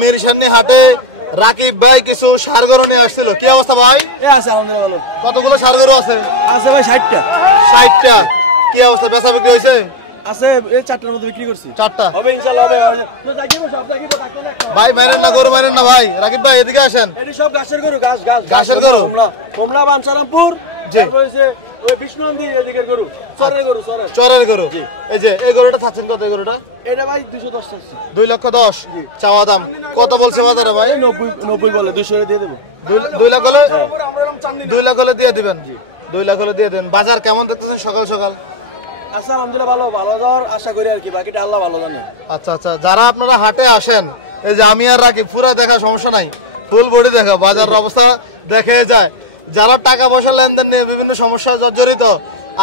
মিরসানি হাটে রাকিব ভাই কিছু ষাঁড় গরু নিয়ে আসছিল। কি অবস্থা ভাই? আছে আলহামদুলিল্লাহ ভালো। কতগুলো ষাঁড় গরু আছে? আছে ভাই 60টা। 60টা। কি অবস্থা, বেচা বিক্রি হয়েছে? আছে এই 4টার মধ্যে বিক্রি করছি। 4টা হবে ইনশাআল্লাহ হবে। তো জাগিবো সব জাগিবো ডাক্তার না। ভাই মারেন না, গরু মারেন না ভাই। রাকিব ভাই এদিকে আসেন। এটি সব ঘাসের গরু, ঘাস ঘাসের গরু। তোমরা বাঞ্ছারামপুর জি। তারপর হইছে ওই বিষ্ণুনন্দী এদিকের গরু, চরের গরু, চরের গরু। এই যে এই গরুটা থাকছেন কত? এই গরুটা এটা ভাই 210 টাকা। 2,10,000 চাওয়া দাম। কত বলছে বাজারে ভাই? 90 বলে 200 এ দিয়ে দেব। 2 লাখ হলে 2 লাখ হলে দিয়ে দিবেন। 2 লাখ হলে দিয়ে দেন। বাজার কেমন দেখতেছেন সকাল সকাল? আচ্ছা আলহামদুলিল্লাহ ভালো, ভালো যাওয়ার আশা করি আর কি, বাকিটা আল্লাহ ভালো জানে। আচ্ছা আচ্ছা, যারা আপনারা হাটে আসেন, এই যে আমি আর রাকিব পুরো দেখা সমস্যা নাই, ফুল বডি দেখা, বাজারের অবস্থা দেখে যায়। যারা টাকা পয়সা লেনদেন নিয়ে বিভিন্ন সমস্যায় জর্জরিত,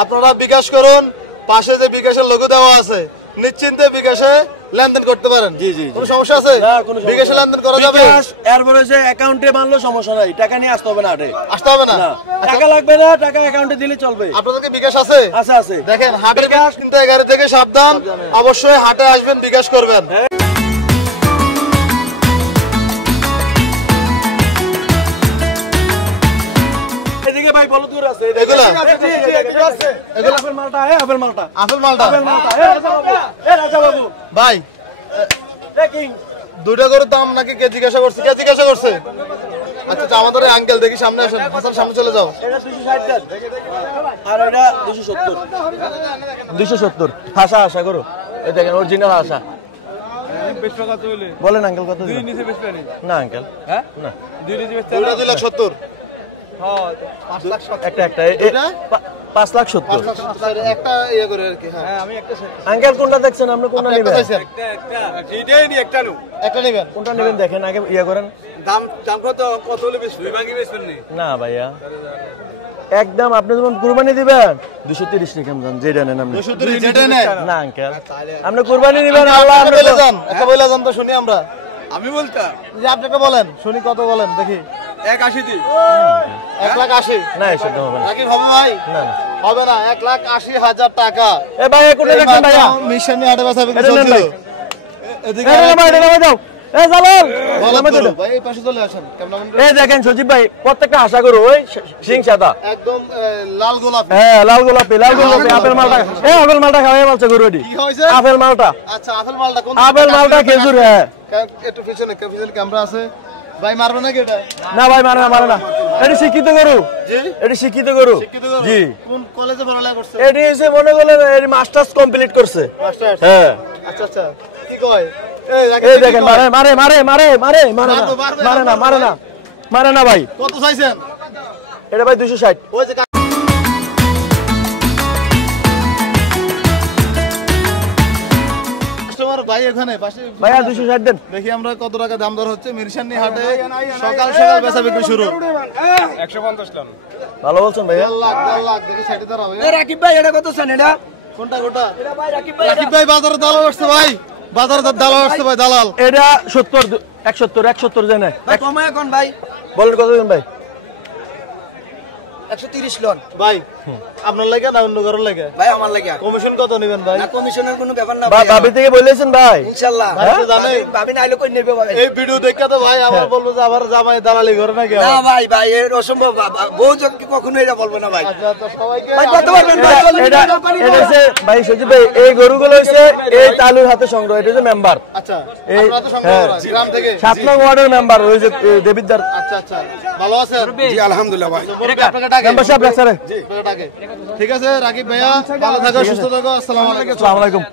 আপনারা বিকাশ করুন। পাশে যে বিকাশের লোগো দেওয়া আছে, নিশ্চিন্তে বিকাশে লেনদেন করতে পারেন। জি জি। কোনো সমস্যা আছে? না কোনো সমস্যা। বিকাশে লেনদেন করা যাবে। বিকাশ এরপরে যে অ্যাকাউন্টে মানলো সমস্যা নাই, টাকা নিয়ে আসতে হবে না হাটে। আসতে হবে না? টাকা লাগবে না, টাকা অ্যাকাউন্টে দিলে চলবে। আপনাদেরকে বিকাশ আছে? আছে আছে। দেখেন হাটের বিকাশ কিন্তু 11 থেকে সাবধান, অবশ্যই হাটে আসবেন, বিকাশ করবেন। এদিকে ভাই বলদ গরু আছে। এগুলা এগুলা আপেল মালটা, আপেল মালটা, আসল মালটা। আপেল মালটা। রাজা বাবু ভাই দেখিং দুইটা গরুর দাম নাকি কে জিজ্ঞাসা করছে? কে জিজ্ঞাসা করছে? আচ্ছা আচ্ছা, আমাদের আঙ্কেল দেখি সামনে আসেন। হাসান সামনে চলে যাও। এটা 260 আর এটা 270। 270 হাসা আশা করো। এই দেখেন অরিজিনাল হাসা। বলেন আঙ্কেল কত দিবেন? না আঙ্কেল, হ্যাঁ না 2,70,000। হ্যাঁ 5,70,000। একটা এটা 5,70,000 একটা ইয়ে করে আর কি। হ্যাঁ আমি একটা আঙ্কেল কোনটা দেখছেন? আপনি কোনটা নেবেন? এইটাই নি, একটা নো, একটা নেবেন। কোনটা নেবেন দেখেন আগে, ইয়া করেন। দাম কত হলে বেশি ভাঙি বেচবেন নি? না ভাইয়া একদম আপনি যখন কুরবানি দিবেন 230 টাকা কেমন যেটা নেন আপনি? 230 যেটা নেন না আঙ্কেল, আপনি কুরবানি দিবেন আল্লাহ আপনি বলে যান, একটা বলে যান তো শুনি আমরা। আমি বলতাম যে আপনাকে বলেন, শুনি কত বলেন দেখি। 180 দিই। 1,80,000 না এসব হবে না। নাকি হবে ভাই? না হবে না। 1,80,000 টাকা। এ ভাই কোনটা দেখেন ভাইয়া? মিশন হাটে বেচা বিক্রি এটা নেন চলছিল। ভাই। এদিকে এই ভাই এটা নামে দাও। এ জালাল নামে দাও। ভাই এই পাশে চলে আসেন। কেমন এই দেখেন সজীব ভাই প্রত্যেকটা আশা করো ওই সিং সাদা একদম লাল গোলাপি। হ্যাঁ লাল গোলাপি আপেল মালটা। আপেল মালটা খাওয়াই বলছে গরুটি। কি হইছে? আপেল মালটা। আচ্ছা আপেল মালটা কোন? আপেল মালটা খেজুর। হ্যাঁ একটু পিছনে ক্যামেরা আছে ভাই, মারবে নাকি এটা? না ভাই মারে না এটি শিক্ষিত গরু। জি এটি শিক্ষিত গরু। জি। কোন কলেজে পড়ালেখা করছে? এটি হচ্ছে মনে করলেন এটি মাস্টার্স কমপ্লিট করছে। মাস্টার্স। হ্যাঁ আচ্ছা আচ্ছা, কি কয়? এই দেখেন মারে না ভাই। কত চাইছেন? এটা ভাই 260। ওই যে কাস্টমার ভাই এখানে পাশে ভাইয়া 260 দেন। দেখি আমরা কত টাকা দাম দর হচ্ছে মিরসানি হাটে। সকাল সকাল বেচা বিক্রি শুরু। 150 টাকা। ভালো বলছেন ভাইয়া। 1,00,000 1,00,000 দেখি সাইডে দাঁড়াবে। রাকিব ভাই এটা কত চান এটা? কোনটা গোটা? রাকিব ভাই বাজারে দালাল আসছে ভাই, বাজারে দালাল আসছে ভাই, দালাল। এটা 70 170 জানেন ভাই কমায় কোন ভাই? বলেন কত দিন ভাই? 130 লন। ভাই আপনার লাগে না অন্য কারোর লাগে? ভাই আমার লাগে। কমিশন কত নেবেন ভাই? না কমিশনের কোনো ব্যাপার না ভাই ভাই। ভাবি থেকে বলেছেন ভাই ইনশাআল্লাহ। ভাই তো জানে। ভাবি নাইলে কই নেবে ভাই? এই ভিডিও দেখে তো ভাই আমার বলবো যে আবার জামাই দালালি করে নাকি? না ভাই ভাই এর অসম্ভব। বউ যদি কখনো এটা বলবে না ভাই। আচ্ছা আচ্ছা, সবাইকে ভাই কত পারবেন ভাই? এটা হচ্ছে ভাই সজীব ভাই এই গরুগুলো হচ্ছে এই তালুর হাতে সংগ্রহ। এটা হচ্ছে মেম্বার। আচ্ছা এই আপনারা তো সংগ্রহ করেন গ্রাম থেকে? 7 নং ওয়ার্ডের মেম্বার ওই যে দেবিদ্দার। আচ্ছা আচ্ছা, ভালো আছেন? জি আলহামদুলিল্লাহ ভাই। আপনাকে ডাকে মেম্বার সাহেব রাখছে রে। জি আপনাকে ডাকে। ঠিক আছে রাকিব ভাইয়া, ভালো থাকো, সুস্থ থাকো। আসসালামু আলাইকুম। আসসালামু আলাইকুম।